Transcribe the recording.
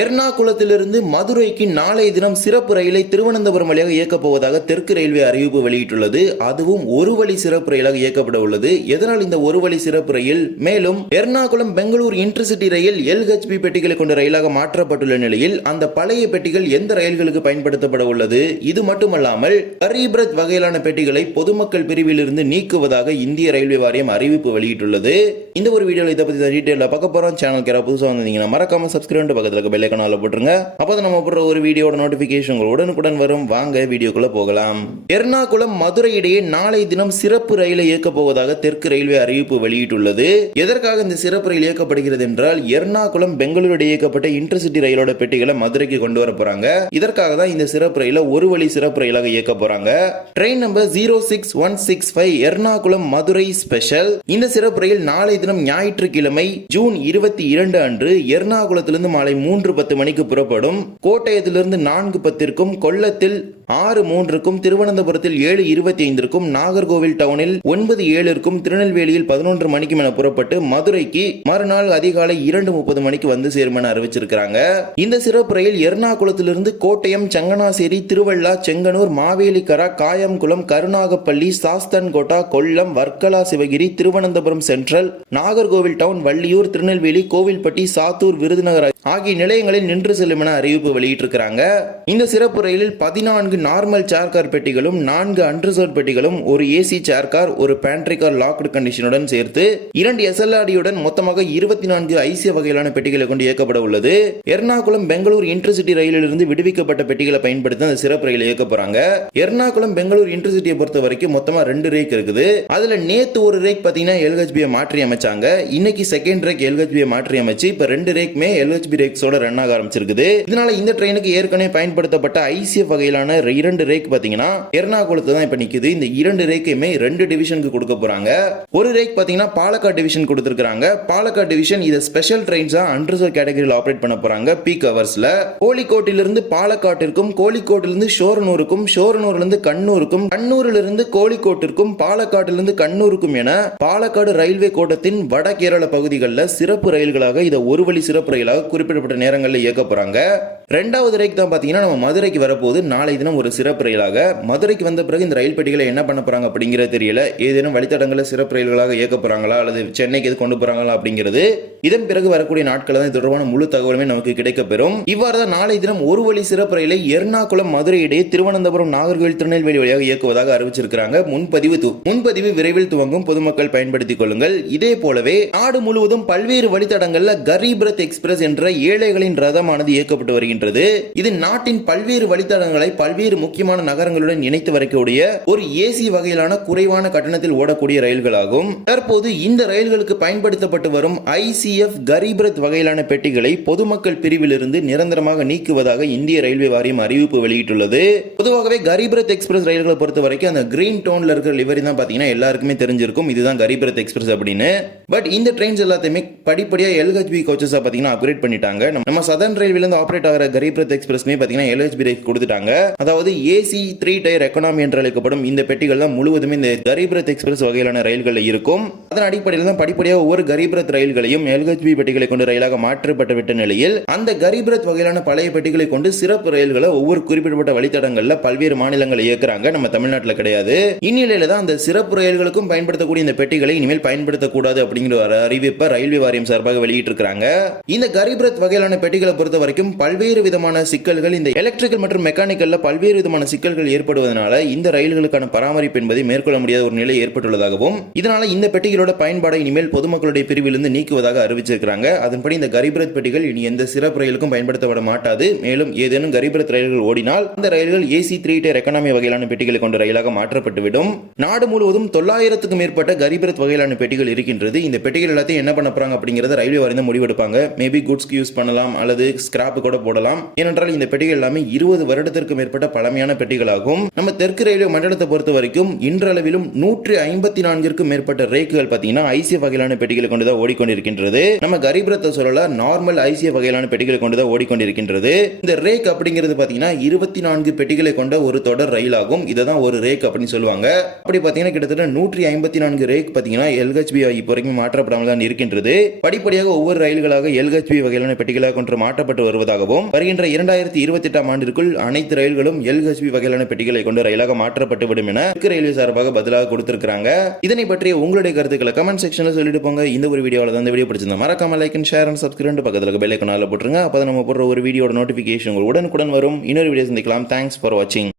எர்ணாகுளத்திலிருந்து மதுரைக்கு நாளைய தினம் சிறப்பு ரயிலை திருவனந்தபுரம் வழியாக இயக்கப் போவதாக தெற்கு ரயில்வே அறிவிப்பு வெளியிட்டுள்ளது. அதுவும் ஒரு வழி சிறப்பு ரயிலாக இயக்கப்பட உள்ளது. எதனால் இந்த ஒரு வழி சிறப்பு ரயில்? மேலும் எர்ணாகுளம் பெங்களூர் இன்டர்சிட்டி ரயில் LHB பெட்டிகளை கொண்ட ரயிலாக மாற்றப்பட்டுள்ள நிலையில் அந்த பழைய பெட்டிகள் எந்த ரயில்களுக்கு பயன்படுத்தப்பட உள்ளது? இது மட்டுமல்லாமல் கரீப் ரத் வகையிலான பெட்டிகளை பொதுமக்கள் பிரிவில் இருந்து நீக்குவதாக இந்திய ரயில்வே வாரியம் அறிவிப்பு வெளியிட்டுள்ளது. இந்த ஒரு வீடியோவில் இதை பத்தி டீடைலா பார்க்க போறோம். சேனலுக்கு புதுசாக வந்தீங்கன்னா மறக்காம சப்ஸ்கிரைப் பக்கத்துல பெல்லைக்கான போட்டுருங்க. அப்பதான் நம்ம போடுற ஒரு வீடியோட நோட்டிபிகேஷன் உடனுக்குடன் வரும். வாங்க வீடியோக்குள்ள போகலாம். எர்ணாகுளம் மதுரை இடையே நாளை தினம் சிறப்பு ரயிலை இயக்கப் போவதாக தெற்கு ரயில்வே அறிவிப்பு வெளியிட்டுள்ளது. எதற்காக இந்த சிறப்பு ரயில் இயக்கப்படுகிறது என்றால் எர்ணாகுளம் பெங்களூரு இடையே இயக்கப்பட்ட இன்டர்சிட்டி ரயிலோட பெட்டிகளை மதுரைக்கு கொண்டு வர போறாங்க. இதற்காக தான் இந்த சிறப்பு ரயில ஒரு வழி சிறப்பு ரயிலாக இயக்க போறாங்க. Train number 06165 Ernakulam Madurai special. இந்த சிறப்பு ரயில் நாளை தினம் ஞாயிற்றுக்கிழமை ஜூன் 22 அன்று எர்ணாகுளத்திலிருந்து மாலை 3:10 மணிக்கு புறப்படும். கோட்டயத்திலிருந்து 4:10க்கும், கொல்லத்தில் 6:03க்கும், திருவனந்தபுரத்தில் 7:25க்கும், நாகர்கோவில் டவுனில் 9:07க்கும், திருநெல்வேலியில் 11 மணிக்கும் என புறப்பட்டு மதுரைக்கு மறுநாள் அதிகாலை 2:30 மணிக்கு வந்து சேரும் என அறிவிச்சிருக்காங்க. இந்த சிறப்பு ரயில் எர்ணாகுளத்திலிருந்து கோட்டயம், சங்கனாசேரி, திருவள்ளா, செங்கனூர், மாவேலிக்கரா, காயம்குளம், கருணாகப்பள்ளி, சாஸ்தான்கோட்டா, கொல்லம், வர்க்கலா, சிவகிரி, திருவனந்தபுரம் சென்ட்ரல், நாகர்கோவில் டவுன், வள்ளியூர், திருநெல்வேலி, கோவில்பட்டி, சாத்தூர், விருதுநகர் ஆகிய நிலையங்களில் நின்று செல்லும் என அறிவிப்பு வெளியிட்டிருக்கிறாங்க. இந்த சிறப்பு ரயிலில் 14 நார்மல் சேர்கார் பெட்டிகளும், 4 அன்ரிசர்வ் பெட்டிகளும், ஒரு ஏசி சேர்கார், ஒரு பேண்ட்ரி கார் லாக்டு கண்டிஷனுடன் சேர்த்து 2 SLRD-யுடன் மொத்தமாக 24 ஐசிய வகையிலான பெட்டிகளை கொண்டு இயக்கப்பட உள்ளது. எர்ணாகுளம் பெங்களூர் இன்டர்சிட்டி ரயிலிலிருந்து விடுவிக்கப்பட்ட பெட்டிகளை பயன்படுத்தி அந்த சிறப்பு ரயில் இயக்க போறாங்க. எர்ணாகுளம் பெங்களூர் இன்டர்சிட்டியை பொறுத்த வரைக்கும் மொத்தமா 2 ரேக் இருக்குது. அதுல நேத்து ஒரு ரேக் பாத்தீங்கன்னா LHB மாற்றி அமைச்சாங்க. இன்னைக்கு செகண்ட் ரேக் LHB மாற்றி அமைச்சு இப்ப 2 ரேக்மே LHB ரேக்ஸோட ரன் ஆக ஆரம்பிச்சிருக்குது. இதனால இந்த ட்ரெயினுக்கு ஏற்கனவே பயன்படுத்தப்பட்ட ஐசிஎஃப் வகையிலான 2 ரேக் பாத்தீங்கன்னா எர்ணாகுளத்துல தான் இப்ப நிக்குது. இந்த 2 ரேக்கையுமே 2 டிவிஷனுக்கு கொடுக்க போறாங்க. ஒரு ரேக் பாத்தீங்கன்னா பாலக்காடு டிவிஷன் கொடுத்திருக்காங்க. பாலக்காடு டிவிஷன் இத ஸ்பெஷல் ட்ரெயின்ஸா அன்ரிசர்வ் கேட்டகரியில் ஆபரேட் பண்ண போறாங்க. பீக் ஹவர்ஸ்ல கோழிக்கோட்டிலிருந்து பாலக்காட்டிற்கும், கோழிக்கோட்டிலிருந்து ஷோரனூருக்கும், ஷோரனூரிலிருந்து கண்ணூருக்கும், கண்ணூரிலிருந்து கோழிக்கோட்டிற்கும், பாலக்காட்டிலிருந்து கண்ணூருக்கும் என பாலக்காடு ரயில்வே கோட்டத்தின் வட கேரள பகுதிகளில் சிறப்பு ரயில்களாக இதை ஒரு வழி சிறப்பு ரயிலாக குறிப்பிடப்பட்ட நேரங்களில் இயக்க போறாங்க. 2வது ரேக் தான் பாத்தீங்கன்னா நம்ம மதுரைக்கு வரப்போது. நாளை தினம் ஒரு சிறப்பு ரயிலாக மதுரைக்கு வந்த பிறகு இந்த ரயில் பெட்டிகளை என்ன பண்ண போறாங்க அப்படிங்கிறது தெரியல. ஏதேனும் வழித்தடங்களில் சிறப்பு ரயில்களாக இயக்க போறாங்களா அல்லது சென்னைக்கு எது கொண்டு போறாங்களா அப்படிங்கிறது இதன் பிறகு வரக்கூடிய நாட்கள் தான் தொடர்பான முழு தகவலுமே நமக்கு கிடைக்கப்பெறும். இவ்வாறு தான் நாளை தினம் ஒரு வழி சிறப்பு ரயிலை எர்ணாகுளம் மதுரை இடையே திருவனந்தபுரம், நாகர்கோவில், திருநெல்வேலி வழியாக இயக்குவதாக அறிவிச்சிருக்காங்க. முன்பதிவு விரைவில் துவங்கும். பொதுமக்கள் பயன்படுத்திக் கொள்ளுங்கள். இதே போலவே நாடு முழுவதும் பல்வேறு வழித்தடங்கள்ல கரீப் ரத் எக்ஸ்பிரஸ் என்ற ஏழைகளின் ரதமானது இயக்கப்பட்டு வருகின்றது. இது நாட்டின் பல்வேறு வழித்தடங்களை பல்வேறு முக்கியமான நகரங்களுடன் இணைத்து வரக்கூடிய ஒரு ஏசி வகையிலான குறைவான கட்டணத்தில் ஓடக்கூடிய ரயில்களாகும். தற்போது இந்த ரயில்களுக்கு பயன்படுத்தப்பட்டு வரும் ICF கரீப் ரத் வகையிலான பெட்டிகளை பொதுமக்கள் பிரிவிலிருந்து நிரந்தரமாக நீக்குவதாக இந்திய ரயில்வே வாரியம் அறிவிப்பு வெளியிட்டுள்ளது. பொதுவாகவே கரீப் ரத் எக்ஸ்பிரஸ் ரயில்களை பொறுத்த வரைக்கும் அந்த கிரீன் டோன்ல இருக்கிற லிவரி தான் பாத்தீங்கன்னா எல்லாருக்குமே தெரிஞ்சிருக்கும். இதுதான் கரீப் ரத் எக்ஸ்பிரஸ் அப்படின்னு. பட் இந்த ட்ரெயின்ஸ் எல்லாத்தையுமே படிப்படியா LHB கோச்சஸா பாத்தீங்கன்னா அப்கிரேட் பண்ணிட்டாங்க. நம்ம சதர்ன் ரயில்வேல இருந்து ஆபரேட் ஆகிற கரீப் ரத் எக்ஸ்பிரஸ்மே பாத்தீங்கன்னா LHB ரேக் கொடுத்துட்டாங்க. அதாவது AC 3 டயர் எக்கானமி என்று அழைக்கப்படும் இந்த பெட்டிகள் தான் முழுவதுமே இந்த கரீப் ரத் எக்ஸ்பிரஸ் வகையிலான ரயில்கள் இருக்கும். அதன் அடிப்படையில் தான் படிப்படியாக ஒவ்வொரு கரீப் ரத் ரயில்களையும் LHB பெட்டிகளை கொண்டு ரயிலாக மாற்றப்பட்டு விட்ட நிலையில் அந்த கரீப் ரத் வகையிலான பழைய பெட்டிகளை கொண்டு சிறப்பு ரயில்களை ஒவ்வொரு குறிப்பிடப்பட்ட வழித்தடங்கள்ல பல்வேறு மாநிலங்கள் இயக்குறாங்க. நம்ம தமிழ்நாட்டில் கிடையாது. இந்நிலையில தான் அந்த சிறப்பு ரயில்களுக்கும் பயன்படுத்தக்கூடிய இந்த பெட்டிகளை இனிமேல் பயன்படுத்தக்கூடாது அப்படிங்கிற ஒரு அறிவிப்பை ரயில்வே வாரியம் சார்பாக வெளியிட்டிருக்காங்க. இந்த கரீப் ரத் வகையிலான பெட்டிகளை பொறுத்த வரைக்கும் பல்வேறு விதமான சிக்கல்கள், இந்த எலக்ட்ரிக்கல் மற்றும் மெக்கானிக்கல்ல பல்வேறு விதமான சிக்கல்கள் ஏற்படுவதனால இந்த ரயில்களுக்கான பராமரிப்பு என்பதை மேற்கொள்ள முடியாத ஒரு நிலை ஏற்பட்டுள்ளதாகவும் இதனால இந்த பெட்டிகளோட பயன்பாடை இனிமேல் பொதுமக்களுடைய பிரிவிலிருந்து நீக்குவதாக அறிவிச்சிருக்காங்க. அதன்படி இந்த கரீப் ரத் பெட்டிகள் இனி எந்த சிறப்பு ரயிலுக்கும் பயன்படுத்தப்பட மாட்டாது. மேலும் ஏதேனும் கரீப் ரத் ரயில்கள் ஓடினால் அந்த ரயில்கள் AC 3 டயர் எக்கானமி வகையிலான பெட்டிகளை கொண்ட ரயிலாக மாற்றப்பட்டுவிடும். நாடு முழுவதும் 900க்கும் மேற்பட்ட கரீப் ரத் வகையிலான பெட்டிகள் இருக்கின்றது. இந்த பெட்டிகள் எல்லாத்தையும் என்ன பண்ண போறாங்க அப்படிங்கறத ரயில்வே வாரியம் முடிவெடுப்பாங்க. மேபி குட்ஸ்க்கு யூஸ் பண்ணலாம் அல்லது ஸ்கிராப் கூட போடலாம். ஏனென்றால் இந்த பெட்டிகள் எல்லாமே 20 வருடத்திற்கு மேற்பட்ட பழமையான பெட்டிகளாகும். நம்ம தெற்கு ரயில்வே மண்டலத்தை பொறுத்த வரைக்கும் இன்றளவிலும் 154க்கும் மேற்பட்ட ரேக்குகள் பாத்தீங்கன்னா ஐசிஎஃப் வகையிலான பெட்டிகளை கொண்டுதான் ஓடிக்கொண்டிருக்கின்றது. நம்ம கரீப் ரத்தை சொல்லல, நார்மல் ஐசிஎஃப் வகையிலான பெட்டிகளை கொண்டுதான் ஓடிக்கொண்டிருக்கின்றது. இந்த ரேக் அப்படிங்கிறது பாத்தீங்கன்னா 24 பெட்டிகளை கொண்ட ஒரு தொடர் ரயில் ஆகும். இதுதான் ஒரு ரேக் அப்படின்னு சொல்லுவாங்க. அப்படி பாத்தீங்கன்னா கிட்டத்தட்ட 154 ரேக் பாத்தீங்கன்னா LHB இப்போ வரைக்கும் மாற்றப்படாமல் தான் இருக்கின்றது. படிப்படியாக ஒவ்வொரு ரயில்களாக LHB வகையிலான பெட்டிகளாக கொண்டு மாற்றப்பட்டு வருவதாகவும் வருகின்ற 2028 ஆண்டிற்குள் அனைத்து ரயில்களும் LHB வகையிலான பெட்டிகளை கொண்டு ரயிலாக மாற்றப்பட்டு விடும் என ரயில்வே சார்பாக பதிலாக கொடுத்திருக்காங்க. இதனை பற்றிய உங்களுடைய கருத்துக்களை கமெண்ட் செக்ஷன்ல சொல்லிட்டு போங்க. இந்த ஒரு வீடியோல தான் இந்த வீடியோ பிடிச்சிருந்தா மறக்காம like and share and subscribe பக்கத்துல பெல் ஐகான் ஆல்ல போட்டுருங்க. அப்பதான் நம்ம போடுற ஒரு வீடியோட நோட்டிபிகேஷன் உடனுக்குடன் வரும். இன்னொரு வீடியோ சந்திக்கலாம். தேங்க்ஸ் ஃபார் வாட்சிங்.